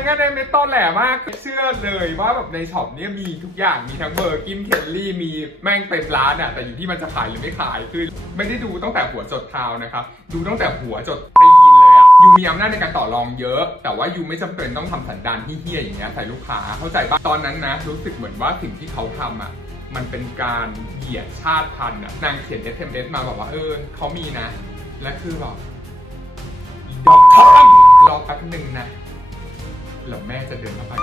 นักงานในเมตตอนแหลมากเชื่อเลยว่าแบบในช็อปเนี้ยมีทุกอย่างมีทั้งเบอร์กิมเคลลี่มีแม่งเต็มร้านอะแต่อยู่ที่มันจะขายหรือไม่ขายคือไม่ได้ดูตั้งแต่หัวจดเท้านะครับดูตั้งแต่หัวจดตีนเลยอะยูมีอำนาจในการต่อรองเยอะ แต่ว่ายูไม่จำเป็นต้องทำสันดานที่เฮี้ยอย่างเงี้ยใส่ลูกค้าเข้าใจปะตอนนั้นนะรู้สึกเหมือนว่าสิ่งที่เขาทำอะมันเป็นการเหยียดชาติพันธุ์อะนางเขียน SMS มาบอกว่าเออเขามีนะ และคือแบบดอกทองรอแป๊บหนึ่งนะ แล้วแม่จะเดินเข้าไป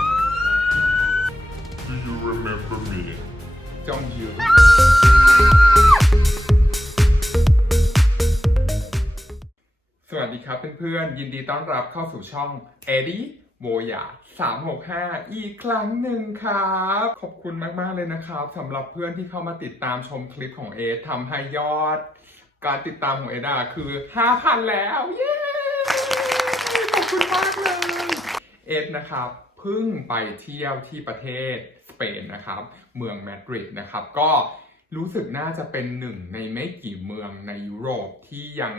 Do you remember me? จ้องยูสวัสดีครับเพื่อนๆ ยินดีต้อนรับเข้าสู่ช่องเอดี้โบยา365 อีกครั้งหนึ่งครับ ขอบคุณมากๆเลยนะครับสำหรับเพื่อนที่เข้ามาติดตามชมคลิปของเอสทำให้ยอด การติดตามของเอดาคือ 5,000 แล้ว เย้ ขอบคุณมากเลย เอสนะครับเพิ่งไปเที่ยวที่ประเทศสเปนนะครับ เมืองมาดริดนะครับ ก็รู้สึกน่าจะเป็นหนึ่งในไม่กี่เมืองในยุโรปที่ยัง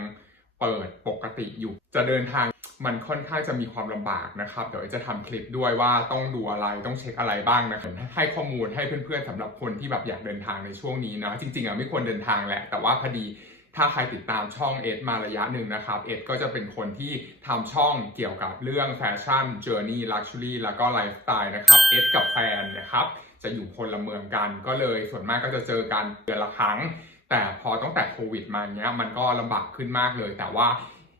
เปิดปกติอยู่ จะเดินทางมันค่อนข้างจะมีความลำบากนะครับ เดี๋ยวจะทำคลิปด้วยว่าต้องดูอะไรต้องเช็คอะไรบ้างนะครับให้ข้อมูลให้เพื่อนๆสำหรับคนที่แบบอยากเดินทางในช่วงนี้นะ จริงๆอะไม่ควรเดินทางแหละ แต่ว่าพอดี ถ้าใครติดตามช่องเอ็ดมาระยะหนึ่งนะครับ เอ็ดก็จะเป็นคนที่ทำช่องเกี่ยวกับเรื่องแฟชั่นเจอร์นี่ลักชัวรี่แล้วก็ไลฟ์สไตล์นะครับ เอ็ดกับแฟนนะครับ จะอยู่คนละเมืองกัน ก็เลยส่วนมากก็จะเจอกันเดือนละครั้ง แต่พอตั้งแต่โควิดมาเนี้ยมันก็ลำบากขึ้นมากเลย แต่ว่า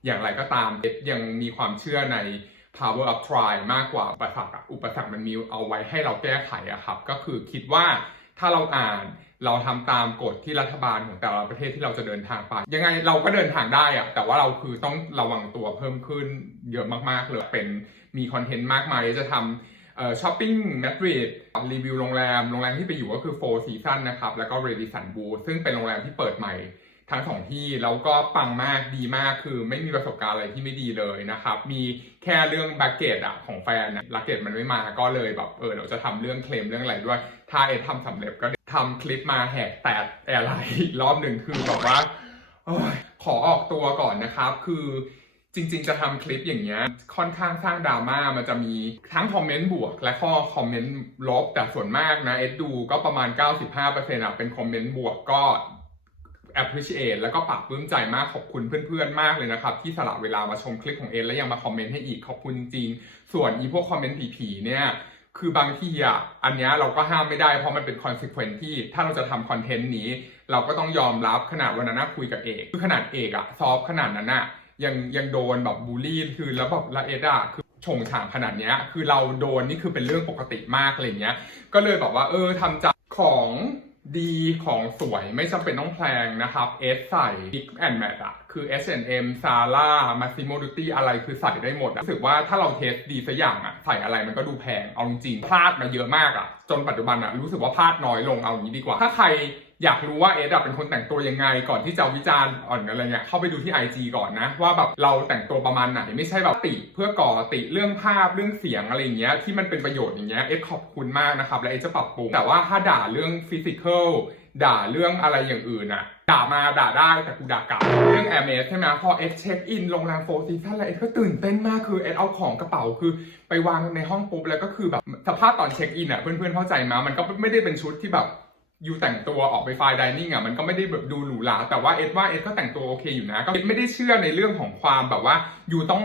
อย่างไรก็ตามเอ็ดยังมีความเชื่อใน power of try มากกว่าอุปสรรคอะอุปสรรคมันมีเอาไว้ให้เราแก้ไขอะครับ ก็คือคิดว่าถ้าเราอ่าน เราทำตามกฎที่รัฐบาลของแต่ละประเทศที่เราจะเดินทางไป ยังไงเราก็เดินทางได้อะแต่ว่าเราคือต้องระวังตัวเพิ่มขึ้นเยอะมากๆเลยเป็นมีคอนเทนต์มากมายจะทำเอ่อช้อปปิ้งมาดริดรีวิวโรงแรม โรงแรมที่ไปอยู่ก็คือ Four Season นะครับ แล้วก็เรดิสันบูซึ่งเป็นโรงแรมที่เปิดใหม่ ทั้งสองที่แล้วก็ปังมากดีมากคือไม่มีประสบการณ์อะไรที่ไม่ดีเลยนะครับ มีแค่เรื่องแบ็กเกจอะของแฟนอะลักเกจมันไม่มาก็เลยแบบเออเราจะทำเรื่องเคลมเรื่องอะไรด้วย ถ้าเอทำสำเร็จก็ทำคลิปมาแหกแตกแอร์ไลน์อีกรอบหนึ่งคือแบบว่าอขอออกตัวก่อนนะครับ คือจริง ๆ จะทำคลิปอย่างเงี้ยค่อนข้างสร้างดราม่ามันจะมีทั้งคอมเมนต์บวก และข้อคอมเมนต์ลบแต่ส่วนมากนะเอ็ดดูก็ประมาณ 95%อะเป็นคอมเมนต์บวกก็ appreciate แล้วก็ปรับปลื้มใจมากขอบคุณเพื่อนๆมากเลยนะครับ ที่สละเวลามาชมคลิปของเอ็นและยังมาคอมเมนต์ให้อีกขอบคุณจริง ส่วนอีพวกคอมเมนต์ผีๆเนี่ยคือบางทีอะอันนี้เราก็ห้ามไม่ได้เพราะมันเป็น consequence ที่ถ้าเราจะทำคอนเทนต์นี้ เราก็ต้องยอมรับขนาดวันนั้นคุยกับเอกคือขนาดเอกอะซอฟขนาดนั้นอะยังยังโดนแบบบูลลี่คือแล้วแบบละเอ็ดอะคือชงฉางขนาดเนี้ยคือเราโดนนี่คือเป็นเรื่องปกติมากอะไรเงี้ย ก็เลยแบบว่าเออทำจากของ ดีของสวยไม่จำเป็นต้องแพงนะครับเอสใส่ Big and Match อะคือ H&M Zara Massimo Dutti อะไรคือใส่ได้หมดรู้สึกว่าถ้าเราเทสดีสักอย่างอะใส่อะไรมันก็ดูแพง เอาจริงพลาดมาเยอะมากอะจนปัจจุบันอะรู้สึกว่าพลาดน้อยลงเอาอย่างนี้ดีกว่า ถ้าใคร อยากรู้ว่าเอสเป็นคนแต่งตัวยังไงก่อนที่จะวิจารณ์อ่อนอะไรเงี้ยเข้าไปดูที่ IG ก่อนนะ ว่าแบบเราแต่งตัวประมาณไหนไม่ใช่แบบติเพื่อก่อติเรื่องภาพเรื่องเสียงอะไรเงี้ยที่มันเป็นประโยชน์อย่างเงี้ยเอสขอบคุณมากนะครับ และเอสจะปรับปรุงแต่ว่าถ้าด่าเรื่องฟิสิกอลด่าเรื่องอะไรอย่างอื่นอะด่ามาด่าได้แต่กูด่ากลับ เรื่องแอร์เมสใช่ไหมพอเอสเช็คอินโรงแรมโฟร์ซีซั่นแล้วเอสก็ตื่นเต้นมากคือเอสเอาของกระเป๋าคือ ไปวางในห้องปุ๊บแล้วก็คือแบบสภาพตอนเช็คอินอะเพื่อนๆเข้าใจมั้ยมันก็ไม่ได้เป็นชุดที่แบบ ยูแต่งตัวออกไปไฟน์ดิเนิ่งอะมันก็ไม่ได้แบบดูหรูหราแต่ว่าเอ็ดว่าเอ็ดก็แต่งตัวโอเคอยู่นะ ก็เอ็ดไม่ได้เชื่อในเรื่องของความแบบว่ายูต้อง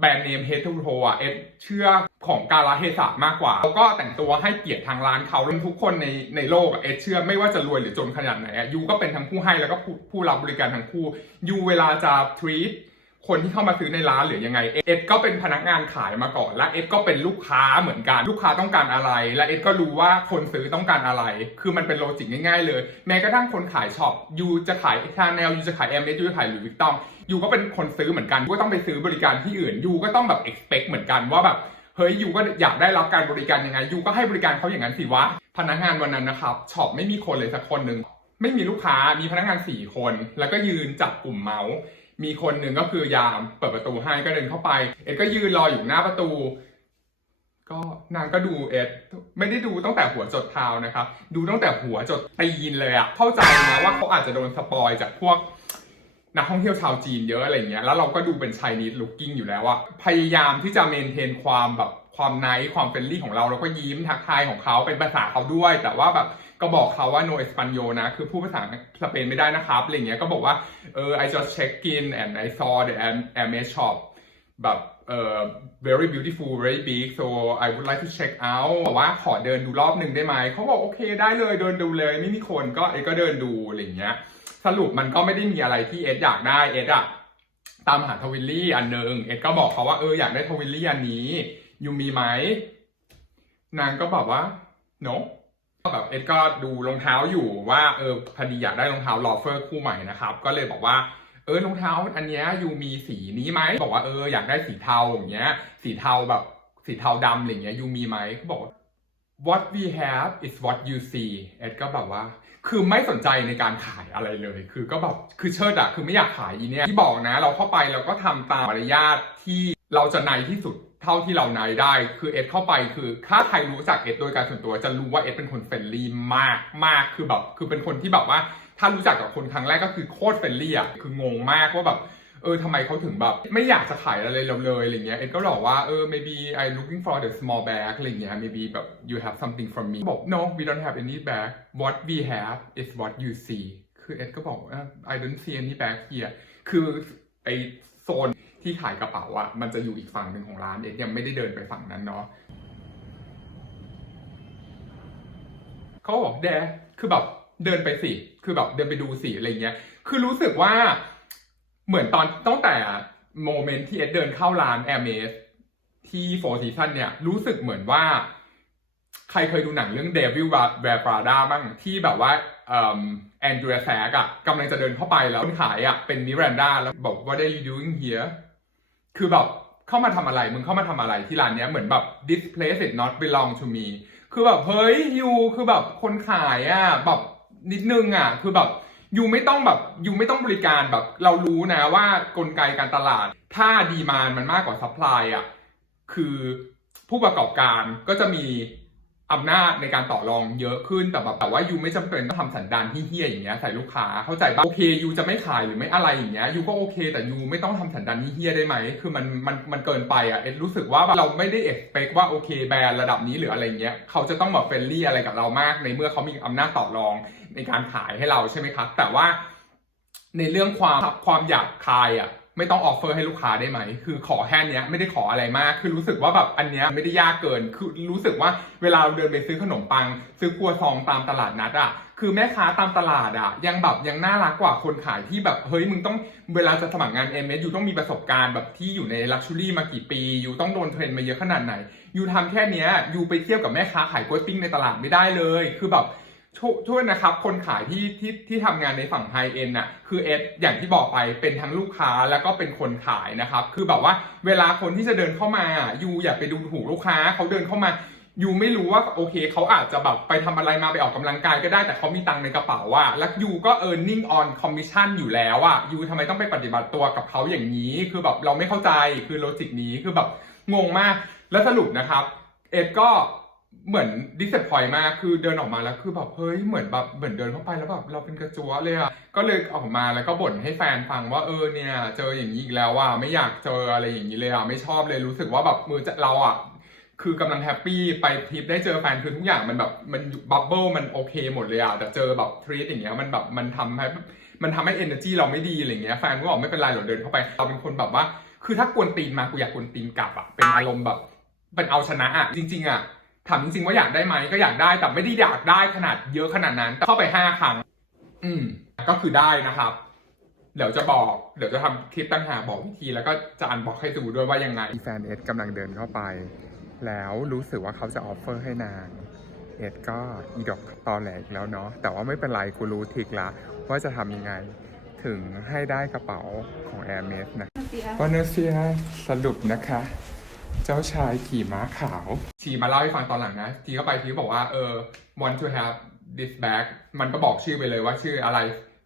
แบรนด์เนมเฮดทูโทอะเอ็ดเชื่อของกาลเทศะมากกว่า แล้วก็แต่งตัวให้เกียรติทางร้านเขาทุกคนในในโลกอะเอ็ดเชื่อไม่ว่าจะรวยหรือจนขนาดไหนอะยูก็เป็นทั้งผู้ให้แล้วก็ผู้รับบริการทั้งคู่ยูเวลาจะ treat คนที่เข้ามาซื้อในร้านหรือยังไง เอ็ดก็เป็นพนักงานขายมาก่อน และเอ็ดก็เป็นลูกค้าเหมือนกัน ลูกค้าต้องการอะไร และเอ็ดก็รู้ว่าคนซื้อต้องการอะไร คือมันเป็นโลจิกง่ายๆเลย แม้กระทั่งคนขายช็อปยูจะขายชาแนลยูจะขายแอมเอสยูจะขายหลุยส์วิตตองยูก็เป็นคนซื้อเหมือนกันยูก็ต้องไปซื้อบริการที่อื่นยูก็ต้องแบบ expect เหมือนกันว่าแบบเฮ้ยยูก็อยากได้รับการบริการยังไงยูก็ให้บริการเขาอย่างนั้นสิวะพนักงานวันนั้นนะครับช็อปไม่มีคนเลยสักคนหนึ่งไม่มีลูกค้ามีพนักงานสี่คน แล้วก็ยืนจับกลุ่มเมาส์ มีคนหนึ่งก็คือยามเปิดประตูให้ก็เดินเข้าไป เอ็ดก็ยืนรออยู่หน้าประตู ก็นางก็ดูเอ็ดไม่ได้ดูตั้งแต่หัวจดเท้านะครับ ดูตั้งแต่หัวจดตีนเลยอะเข้าใจนะว่าเขาอาจจะโดนสปอยจากพวกนักท่องเที่ยวชาวจีนเยอะอะไรเงี้ย แล้วเราก็ดูเป็นชายนิดลุกกิ้งอยู่แล้วอะพยายามที่จะเมนเทนความแบบความไนท์ความเฟรนลี่ของเรา แล้วก็ยิ้มทักทายของเขาเป็นภาษาเขาด้วย แต่ว่าแบบ ก็บอกเขาว่า no español นะ คือพูดภาษาสเปนไม่ได้นะครับอะไรเงี้ยก็บอกว่าเออ I just check in and I saw the Hermes shop แบบเอ่อ very beautiful very big so I would like to check out บอกว่าขอเดินดูรอบหนึ่งได้ไหม เขาบอกโอเคได้เลยเดินดูเลยไม่มีคนก็เอ็ดก็เดินดูอะไรเงี้ย สรุปมันก็ไม่ได้มีอะไรที่เอ็ดอยากได้เอ็ดอะตามหาทวิลลี่อันหนึ่งเอ็ดก็บอกเขาว่าเอออยากได้ทวิลลี่อันนี้ อยู่มีไหม นางก็บอกว่า no แบบเอ็ดก็ดูรองเท้าอยู่ว่าเออพอดีอยากได้รองเท้าลอเฟอร์คู่ใหม่นะครับ ก็เลยบอกว่าเออรองเท้าอันเนี้ยยูมีสีนี้ไหมบอกว่าเอออยากได้สีเทาอย่างเงี้ย สีเทาแบบสีเทาดำอะไรเงี้ยยูมีไหมเขาบอกว่า what we have is what you see เอ็ดก็แบบว่า คือไม่สนใจในการขายอะไรเลย คือก็แบบคือเชิดอะคือไม่อยากขายอีเนี่ยที่บอกนะ เราเข้าไปเราก็ทำตามมารยาทที่เราจะในที่สุดเท่าที่เราในได้คือเอ็ดเข้าไปคือถ้าใครรู้จักเอ็ดโดยการส่วนตัวจะรู้ว่าเอ็ดเป็นคนเฟรนลี่มากมากคือแบบคือเป็นคนที่แบบว่า ถ้ารู้จักกับคนครั้งแรกก็คือโคตรเฟรนลี่อะคืองงมากว่าแบบเออทำไมเขาถึงแบบ ไม่อยากจะขายอะไรเราเลยอะไรเงี้ยเอ็ดก็บอกว่าเออ maybe I looking for the small bag อะไรเงี้ย maybe แบบ you have something from me บอก no we don't have any bag what we have is what you see คือเอ็ดก็บอกว่า I don't see any bag here คือไอโซน ที่ขายกระเป๋าอะมันจะอยู่อีกฝั่งหนึ่งของร้านเอ็ยังไม่ได้เดินไปฝั่งนั้นเนาะเขาบอกแดคือแบบเดินไปสิ คือแบบเดินไปดูสิอะไรเงี้ย คือรู้สึกว่าเหมือนตอนตั้งแต่โมเมนต์ที่เอ็ดเดินเข้าร้าน Air m a s ที่โฟร์ซีซันเนี่ย รู้สึกเหมือนว่า ใครเคยดูหนังเรื่อง Devil Wear Prada บ้างที่แบบว่าแอนดรูแซกอะกำลังจะเดินเข้าไปแล้วคนขายอะเป็นมิรันดาแล้วบอกว่า what are you doing here คือแบบเข้ามาทำอะไร มึงเข้ามาทำอะไรที่ร้านเนี้ยเหมือนแบบ this place is not belong to me คือแบบเฮ้ยยูคือแบบคนขายอะแบบนิดนึงอะ คือแบบยูไม่ต้องแบบยูไม่ต้องบริการแบบเรารู้นะว่ากลไกการตลาด ถ้าดีมานมันมากกว่าซัพพลายอะคือผู้ประกอบการก็จะมี อำนาจในการต่อรองเยอะขึ้นแต่แบบแต่ว่ายูไม่จำเป็นต้องทำสันดานที่เฮี้ยอย่างเงี้ยใส่ลูกค้าเข้าใจป่ะโอเคยูจะไม่ขายหรือไม่อะไรอย่างเงี้ยยูก็โอเค แต่ยูไม่ต้องทำสันดานที่เฮี้ยได้ไหมคือมันมันมันเกินไปอะเอ็ดรู้สึกว่าเราไม่ได้เอ็กเปกว่าโอเคแบรนด์ระดับนี้หรืออะไรเงี้ยเขาจะต้องแบบเฟรนลี่อะไรกับเรามาก ในเมื่อเขามีอำนาจต่อรองในการขายให้เราใช่ไหมครับแต่ว่าในเรื่องความความอยากคายอะ ไม่ต้องออฟเฟอร์ให้ลูกค้าได้ไหม คือขอแค่เนี้ยไม่ได้ขออะไรมาก คือรู้สึกว่าแบบอันเนี้ยไม่ได้ยากเกิน คือรู้สึกว่าเวลาเราเดินไปซื้อขนมปัง ซื้อครัวซองตามตลาดนัดอะคือแม่ค้าตามตลาดอะยังแบบยังน่ารักกว่าคนขายที่แบบเฮ้ยมึงต้องเวลาจะสมัครงานเอ็มเอสยูต้องมีประสบการณ์แบบที่อยู่ในลักชัวรี่มากี่ปียูต้องโดนเทรนมาเยอะขนาดไหนยูทำแค่เนี้ยยูไปเทียบกับแม่ค้าขายกล้วยปิ้งในตลาดไม่ได้เลย คือแบบ โทษโทษนะครับ คนขายที่ที่ที่ทำงานในฝั่งไฮเอ็นน่ะคือเอสอย่างที่บอกไปเป็นทั้งลูกค้าแล้วก็เป็นคนขายนะครับ คือแบบว่าเวลาคนที่จะเดินเข้ามายูอย่าไปดูถูกลูกค้าเขาเดินเข้ามายูไม่รู้ว่าโอเคเขาอาจจะแบบไปทำอะไรมาไปออกกำลังกายก็ได้แต่เขามีตังค์ในกระเป๋าอะแล้วยูก็ earning on commission อยู่แล้วอะยูทำไมต้องไปปฏิบัติตัวกับเขาอย่างนี้ คือแบบเราไม่เข้าใจคือโลจิกนี้คือแบบงงมากแล้วสรุปนะครับ เอ็ดก็ เหมือนดิสเซพอยมากคือเดินออกมาแล้วคือแบบเฮ้ยเหมือนแบบเหมือนเดินเข้าไปแล้วแบบเราเป็นกระจัวเลยอะก็เลยออกมาแล้วก็บ่นให้แฟนฟังว่าเออเนี่ย เจออย่างนี้อีกแล้วว่าไม่อยากเจออะไรอย่างนี้เลยอะไม่ชอบเลยรู้สึกว่าแบบมือจะเราอะคือกำลังแฮปปี้ไปทริปได้เจอแฟนคือทุกอย่างมันแบบมันบับเบิลมันโอเคหมดเลยอะแต่เจอแบบทริปอย่างเงี้ยมันแบบมันทำให้มันทำให้ energy เราไม่ดีอะไรเงี้ยแฟนก็บอกไม่เป็นไรหรอกเดินเข้าไปเราเป็นคนแบบว่า คือถ้ากวนตีนมากูอยากกวนตีนกลับอะเป็นอารมณ์แบบเป็นเอาชนะอะจริง ๆอะ ถามจริงๆว่าอยากได้ไหมก็อยากได้แต่ไม่ได้อยากได้ขนาดเยอะขนาดนั้น แต่เข้าไปห้าครั้ง อืม ก็คือได้นะครับ เดี๋ยวจะบอก เดี๋ยวจะทำคลิปตั้งหากบอกวิธีแล้วก็จะอันบอกให้ดูด้วยว่ายังไงแฟนเอ็ดกำลังเดินเข้าไป แล้วรู้สึกว่าเขาจะออฟเฟอร์ให้นางเอ็ดก็อีดอกตอแหลกแล้วเนาะแต่ว่าไม่เป็นไรกูรู้ทริกละว่าจะทำยังไงถึงให้ได้กระเป๋าของ Air m e s นะวันนี้เซียสรุปนะคะ เจ้าชายขี่ม้าขาวชีมาเล่าให้ฟังตอนหลังนะ ทีก็ไปทีก็บอกว่าเออ want to have this bag มันก็บอกชื่อไปเลยว่าชื่ออะไร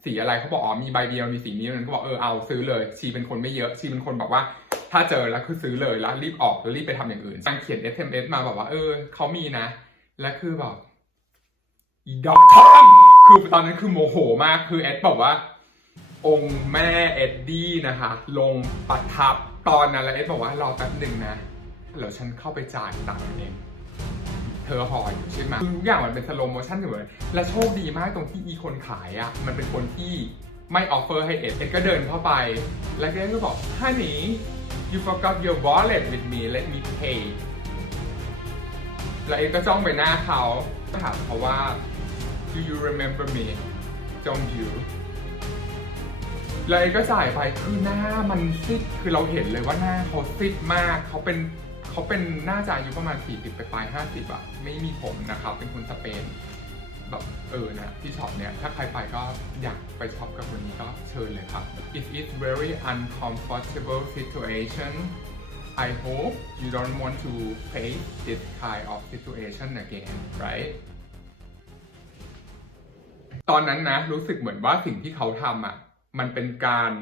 สีอะไรเขาบอกอ๋อมีใบเดียวมีสีนี้มันก็บอกเออเอาซื้อเลยชีเป็นคนไม่เยอะชีเป็นคนบอกว่าถ้าเจอแล้วคือซื้อเลยแล้วรีบออกแล้วรีบไปทำอย่างอื่นจังเขียน SMS มาบอกว่าเออเขามีนะ และคือแบบอีดอกทอมคือตอนนั้นคือโมโหมากคือเอสบอกว่า องค์แม่เอ็ดดี้นะคะ ลงประทับตอนนั้นแล้วเอ็ดบอกว่ารอแป๊บหนึ่งนะ เดี๋ยวฉันเข้าไปจ่ายตังค์เองเธอห่ออยู่ใช่ไหมคือทุกอย่างมันเป็นสโลโมชั่นอยู่เลยและโชคดีมากตรงที่อีคนขายอะ่ะ มันเป็นคนที่ไม่ออฟเฟอร์ให้เอ็ดเอ็ดก็เดินเข้าไป แล้วเอ็ดก็บอก honey you forgot your wallet with me let me pay แล้วเอ็ดก็จ้องไปหน้าเขาถามเขาว่า do you remember me don't you แล้วเอ็ดก็จ่ายไปคือหน้ามันซีดคือเราเห็นเลยว่าหน้าเขาซีดมากเขาเป็น เขาเป็นน่าจะอายุประมาณ 40 ไปปลาย50อะไม่มีผมนะครับ เป็นคนสเปน แบบเออนะที่ช็อปเนี่ย ถ้าใครไปก็อยากไปช็อปกับคนนี้ก็เชิญเลยครับ It is very uncomfortable situation I hope you don't want to face this kind of situation again right ตอนนั้นนะ รู้สึกเหมือนว่าสิ่งที่เขาทำอะ มันเป็นการ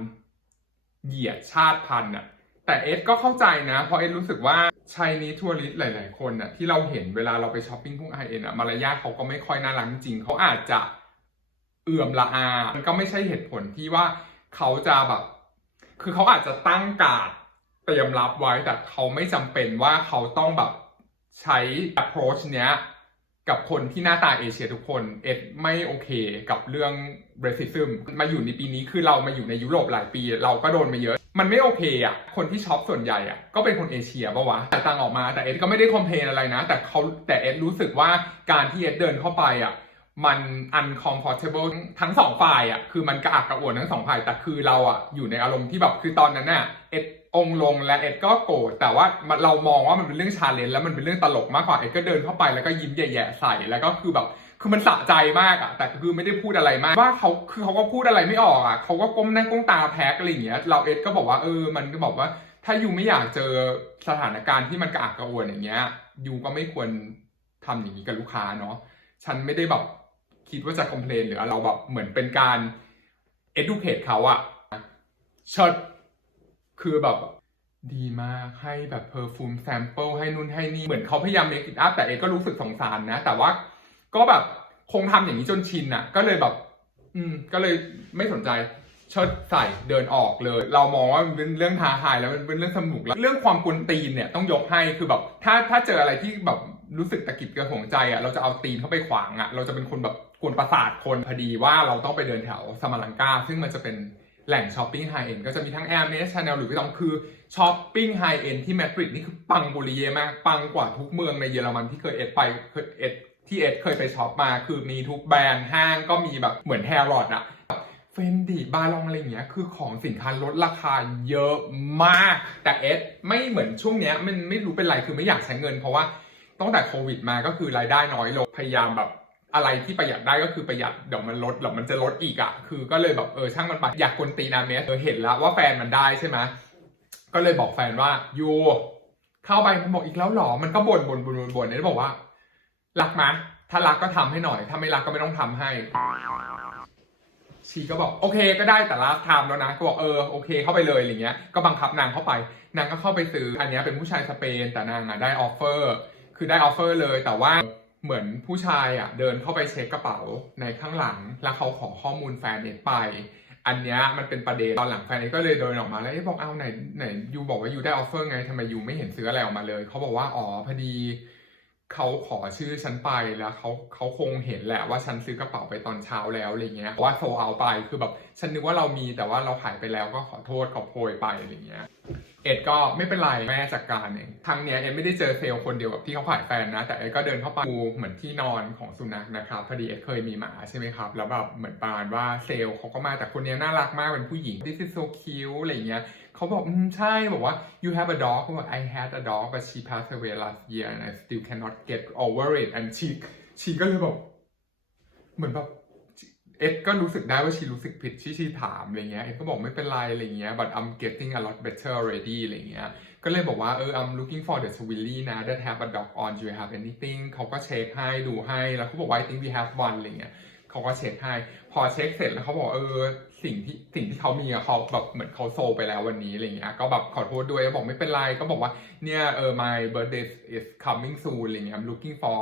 เหยียดชาติพันธุ์อะแต่เอสก็เข้าใจนะ เพราะเอสรู้สึกว่า ชายนี้ทัวริสหลาย ๆ คนน่ะที่เราเห็นเวลาเราไปช้อปปิ้งพวกไอเอ็นอะมารยาทเขาก็ไม่ค่อยน่ารักจริงเขาอาจจะเอื่อมละอา มันก็ไม่ใช่เหตุผลที่ว่าเขาจะแบบ คือเขาอาจจะตั้งการดเตรียมรับไว้แต่เขาไม่จำเป็นว่าเขาต้องแบบใช้ approach เนี้ย กับคนที่หน้าตาเอเชียทุกคน เอ็ดไม่โอเคกับเรื่อง racism มมาอยู่ในปีนี้คือเรามาอยู่ในยุโรปหลายปี เราก็โดนมาเยอะ มันไม่โอเคอะ คนที่ช็อปส่วนใหญ่อะก็เป็นคนเอเชียปะวะแต่ตังออกมาแต่เอ็ดก็ไม่ได้คอมเพลนอะไรนะ แต่เขาแต่เอ็ดรู้สึกว่าการที่เอ็ดเดินเข้าไปอะมัน uncomfortable ทั้งสองฝ่ายอะคือมันกระอักกระอ่วนทั้งสองฝ่ายแต่คือเราอะอยู่ในอารมณ์ที่แบบคือตอนนั้นน่ะเอ็ดองลงและเอ็ดก็โกรธแต่ว่าเรามองว่ามันเป็นเรื่องชาเลนจ์แล้วมันเป็นเรื่องตลกมากกว่าเอ็ดก็เดินเข้าไปแล้วก็ยิ้มแย่ๆใส่แล้วก็คือแบบคือมันสะใจมากอะแต่คือไม่ได้พูดอะไรมากว่าเขาคือเขาก็พูดอะไรไม่ออกอะเขาก็ก้มหน้าก้มตาแพ็กอะไรอย่างเงี้ยเราเอ็ดก็บอกว่าเออมันก็บอกว่า ถ้ายูไม่อยากเจอสถานการณ์ที่มันกระอักกระอ่วนอย่างเงี้ยยูก็ไม่ควรทำอย่างนี้กับลูกค้าเนาะฉันไม่ได้แบบคิดว่าจะคอมเพลนหรือเราแบบเหมือนเป็นการ educate เขาอะเชิด คือแบบดีมากให้แบบ perfume sample ให้นู่นให้นี่ เหมือนเขาพยายาม make it up แต่เอก็รู้สึกสงสารนะ แต่ว่าก็แบบคงทำอย่างนี้จนชินอะก็เลยแบบ อืม ก็เลยไม่สนใจเชิดใส่เดินออกเลย เรามองว่ามันเป็นเรื่องท้าทายแล้วมันเป็นเรื่องสนุกแล้วเรื่องความกวนตีนเนี่ยต้องยกให้คือแบบ ถ้าถ้าเจออะไรที่แบบรู้สึกตะกิดกระหงใจอะเราจะเอาตีนเข้าไปขวางอะ เราจะเป็นคนแบบกวนประสาทคนพอดีว่าเราต้องไปเดินแถวสมาลังกาซึ่งมันจะเป็น แหล่งช้อปปิ้งไฮเอ็นก็จะมีทั้งแอร์เมสชาแนลหรือวิตองคือช้อปปิ้งไฮเอ็นที่มาดริดนี่คือปังบุรีเยมาก ปังกว่าทุกเมืองในเยอรมันที่เคยเอ็ดไปเอ็ดที่เอ็ดเคยไปช็อปมาคือมีทุกแบรนด์ห้างก็มีแบบเหมือนแฮร์รอดอะเฟนดีบาลองอะไรเงี้ยคือของสินค้าลดราคาเยอะมาก แต่เอสไม่เหมือนช่วงเนี้ยมันไม่รู้เป็นไรคือไม่อยากใช้เงินเพราะว่าตั้งแต่โควิดมาก็คือรายได้น้อยลงพยายามแบบ อะไรที่ประหยัดได้ก็คือประหยัดเดี๋ยวมันลดเดี๋ยวมันจะลดอีกอะ่ะคือก็เลยแบบเออช่างมันไปอยากกวนตีนาเมสเออเห็นแล้วว่าแฟนมันได้ใช่ไหมก็เลยบอกแฟนว่ายูเข้าไปมันบอกอีกแล้วหรอมันก็บ่นบ่นบ่นบ่นบ่นเนี่ยบอกว่ารักมะถ้ารักก็ทำให้หน่อย ถ้าไม่รักก็ไม่ต้องทำให้ ชีก็บอกโอเคก็ได้แต่ละไทม์แล้วนะก็บอกเออโอเคเข้าไปเลยอะไรเงี้ยก็บังคับนางเข้าไป นางก็เข้าไปซื้ออันนี้เป็นผู้ชายสเปนแต่นางอะได้ออฟเฟอร์ คือได้ออฟเฟอร์เลยแต่ว่า เหมือนผู้ชายอะเดินเข้าไปเช็คกระเป๋าในข้างหลัง แล้วเขาขอข้อมูลแฟนเน็ตไป อันเนี้ยมันเป็นประเด็นตอนหลังแฟนเน็ตก็เลยเดินออกมาแล้วเอ๊ะบอกเอาไหนไหนยูบอกว่ายูได้ออฟเฟอร์ไงทำไมยูไม่เห็นซื้ออะไรออกมาเลย เขาบอกว่าอ๋อพอดีเขาขอชื่อฉันไปแล้วเขาเขาคงเห็นแหละว่าฉันซื้อกระเป๋าไปตอนเช้าแล้วอะไรเงี้ยว่าโซเอาไปคือแบบฉันนึกว่าเรามีแต่ว่าเราขายไปแล้วก็ขอโทษขอโพยไปอะไรเงี้ย เอ็ดก็ไม่เป็นไรแม่จัดการเองครั้งเนี้ยเอ็ดไม่ได้เจอเซลล์คนเดียวกับที่เขาขายแฟนนะ แต่เอ็ดก็เดินเข้าไปดูเหมือนที่นอนของสุนัขนะครับพอดีเอ็ดเคยมีหมาใช่ไหมครับแล้วแบบเหมือนปานว่าเซลล์เขาก็มาแต่คนเนี้ยน่ารักมากเป็นผู้หญิง this is so cute อะไรเงี้ยเขาบอกอืมใช่บอกว่า you have a dog เขาบอก I had a dog but she passed away last year and I still cannot get over it and she she ก็เลยแบบเหมือนแบบ เอ็ดก็รู้สึกได้ว่าชีรู้สึกผิดที่ชีถามอะไรเงี้ยเอ็ดก็บอกไม่เป็นไรอะไรเงี้ย but I'm getting a lot better already อะไรเงี้ยก็เลยบอกว่าเออ I'm looking for the Swilly นะ that have a dog on do you have anything เขาก็เช็คให้ดูให้แล้วเขาบอกว่า I think we have one อะไรเงี้ยเขาก็เช็คให้ พอเช็คเสร็จแล้วเขาบอกเออสิ่งที่สิ่งที่เขามีอะเขาแบบเหมือนเขาโซไปแล้ววันนี้อะไรเงี้ยก็แบบขอโทษด้วยบอกไม่เป็นไรก็บอกว่าเนี่ยเออ my birthday is coming soon อะไรเงี้ย I'm looking for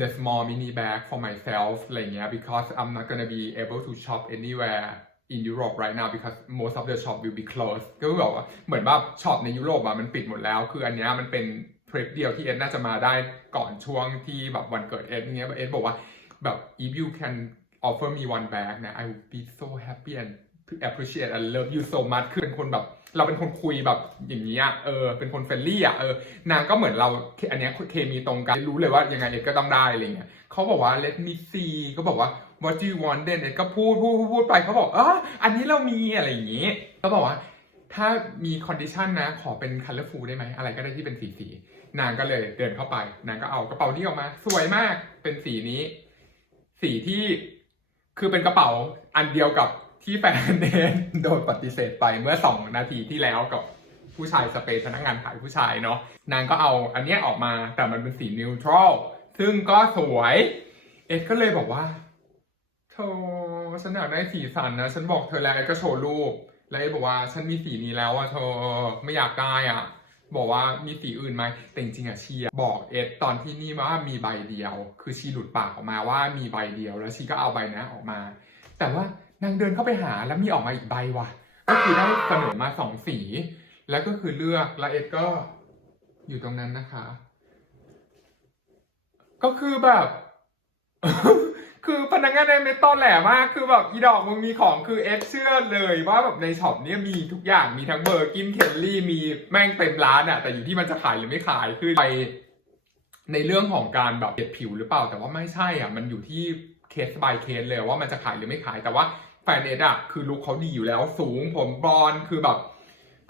the small mini bag for myself อะไรเงี้ย because I'm not gonna be able to shop anywhere in Europe right now because most of the shop will be closed ก็คือบอกว่าเหมือนว่าช็อปในยุโรปอะมันปิดหมดแล้ว คืออันเนี้ยมันเป็นทริปเดียวที่เอ็ดน่าจะมาได้ก่อนช่วงที่แบบวันเกิดเอ็ดเนี้ยเอ็ดบอกว่าแบบ if you can offer me one bag นะ I would be so happy and appreciate and love you so much คือเป็นคนแบบ เราเป็นคนคุยแบบอย่างนี้อะเออเป็นคนเฟรนลี่อะเออนางก็เหมือนเราอันเนี้ยเคมีตรงกันรู้เลยว่ายังไงเอ็ดก็ต้องได้อะไรเงี้ยเขาบอกว่า let me see ก็บอกว่า what do you want then เอ็ดก็พูดพูดพูดพูดไปเขาบอกเอออันนี้เรามีอะไรอย่างงี้ก็บอกว่าถ้ามีคอนดิชันนะ ขอเป็น colorful ได้ไหม อะไรก็ได้ที่เป็นสีสี นางก็เลยเดินเข้าไป นางก็เอากระเป๋านี้ออกมา สวยมากเป็นสีนี้ สีที่คือเป็นกระเป๋าอันเดียวกับ ที่แฟนเดนโดนปฏิเสธไปเมื่อ 2 นาทีที่แล้วกับผู้ชายสเปซพนักงานขายผู้ชายเนาะนางก็เอาอันเนี้ยออกมาแต่มันเป็นสีนิวทรัลซึ่งก็สวย เอ็ดก็เลยบอกว่าโธ่ฉันอยากได้สีสันนะ ฉันบอกเธอแล้วเอ็ดก็โชว์รูป แล้วเอ็ดบอกว่าฉันมีสีนี้แล้วอะเธอไม่อยากได้อะบอกว่ามีสีอื่นไหมแต่จริงๆอะชีอะบอกเอ็ดตอนที่นี่ว่ามีใบเดียว คือชีหลุดปากออกมาว่ามีใบเดียว แล้วชีก็เอาใบนั้นออกมา แต่ว่า นางเดินเข้าไปหาแล้วมีออกมาอีกใบว่ะ ก็คือได้เสนอมาสองสี แล้วก็คือเลือกแล้วเอ็ดก็อยู่ตรงนั้นนะคะ ก็คือแบบ คือพนักงานในเมตตอแหลมาก คือแบบอีดอกมึงมีของคือเอ็กเชื่อเลยว่าแบบในช็อปเนี้ยมีทุกอย่างมีทั้งเบอร์กินเคลลี่มีแม่งเต็มร้านอะแต่อยู่ที่มันจะขายหรือไม่ขายคือไปในเรื่องของการแบบเด็ดผิวหรือเปล่า แต่ว่าไม่ใช่อะ มันอยู่ที่เคส by เคสเลยว่ามันจะขายหรือไม่ขายแต่ว่า แฟนเอ็ดอะคือลุคเขาดีอยู่แล้วสูงผมบอลคือแบบ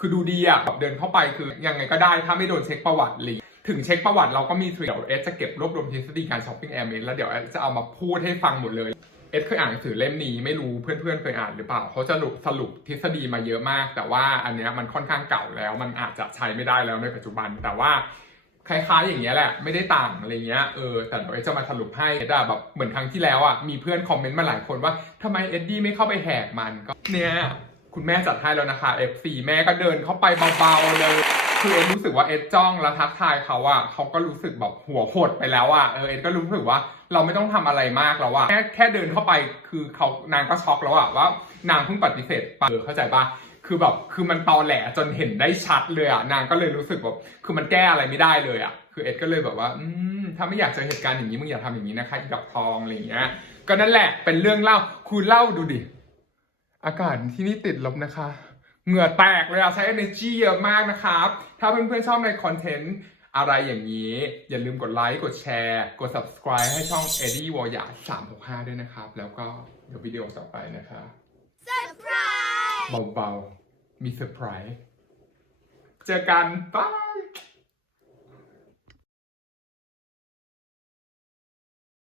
คือดูดีอะแบบเดินเข้าไปคือยังไงก็ได้ถ้าไม่โดนเช็คประวัติเลยถึงเช็คประวัติเราก็มีเดี๋ยวเอสจะเก็บรวบรวมทฤษฎีการช้อปปิ้งแอร์เมนแล้วเดี๋ยวเอสจะเอามาพูดให้ฟังหมดเลย เอสเคยอ่านหนังสือเล่มนี้ไม่รู้เพื่อนๆเคยอ่านหรือเปล่าเขาจะสรุปสรุปทฤษฎีมาเยอะมาก แต่ว่าอันเนี้ยมันค่อนข้างเก่าแล้ว มันอาจจะใช้ไม่ได้แล้วในปัจจุบันแต่ว่า คล้ายๆอย่างเงี้ยแหละไม่ได้ต่างอะไรเงี้ยเออแต่เดี๋ยวจะมาสรุปให้เอสอะแบบเหมือนครั้งที่แล้วอะมีเพื่อนคอมเมนต์มาหลายคนว่าทำไมเอ็ดดี้ไม่เข้าไปแหกมันก็เนี่ยคุณแม่จัดให้แล้วนะคะ F4 แม่ก็เดินเข้าไปเบาๆเลยคือเอ็ดรู้สึกว่าเอ็ดจ้องแล้วทักทายเขาอะเขาก็รู้สึกแบบหัวหดไปแล้วอะเออเอ็ดก็รู้สึกว่าเราไม่ต้องทำอะไรมากแล้วอะแค่แค่เดินเข้าไปคือเขานางก็ช็อกแล้วอะว่านางเพิ่งปฏิเสธไปเออเข้าใจปะ คือแบบคือมันตอแหลจนเห็นได้ชัดเลยอะนางก็เลยรู้สึกแบบคือมันแก้อะไรไม่ได้เลยอะคือเอ็ดก็เลยแบบว่าอืมถ้าไม่อยากเจอเหตุการณ์อย่างนี้มึงอย่าทำอย่างนี้นะคะอีดอกทองอะไรอย่างเงี้ยก็นั่นแหละเป็นเรื่องเล่าคุณเล่าดูดิอากาศที่นี่ติดลบนะคะ เหงื่อแตกเลยอะใช้ energy เยอะมากนะครับ ถ้าเพื่อนๆชอบในคอนเทนต์อะไรอย่างนี้ อย่าลืมกดไลค์กดแชร์ กด subscribe ให้ช่อง Eddie w a r y a 365 ด้วยนะครับ แล้วก็เดี๋ยววิดีโอต่อไปนะคะ Surprise! เบาๆ มีเซอร์ไพรส์ เจอกันบาย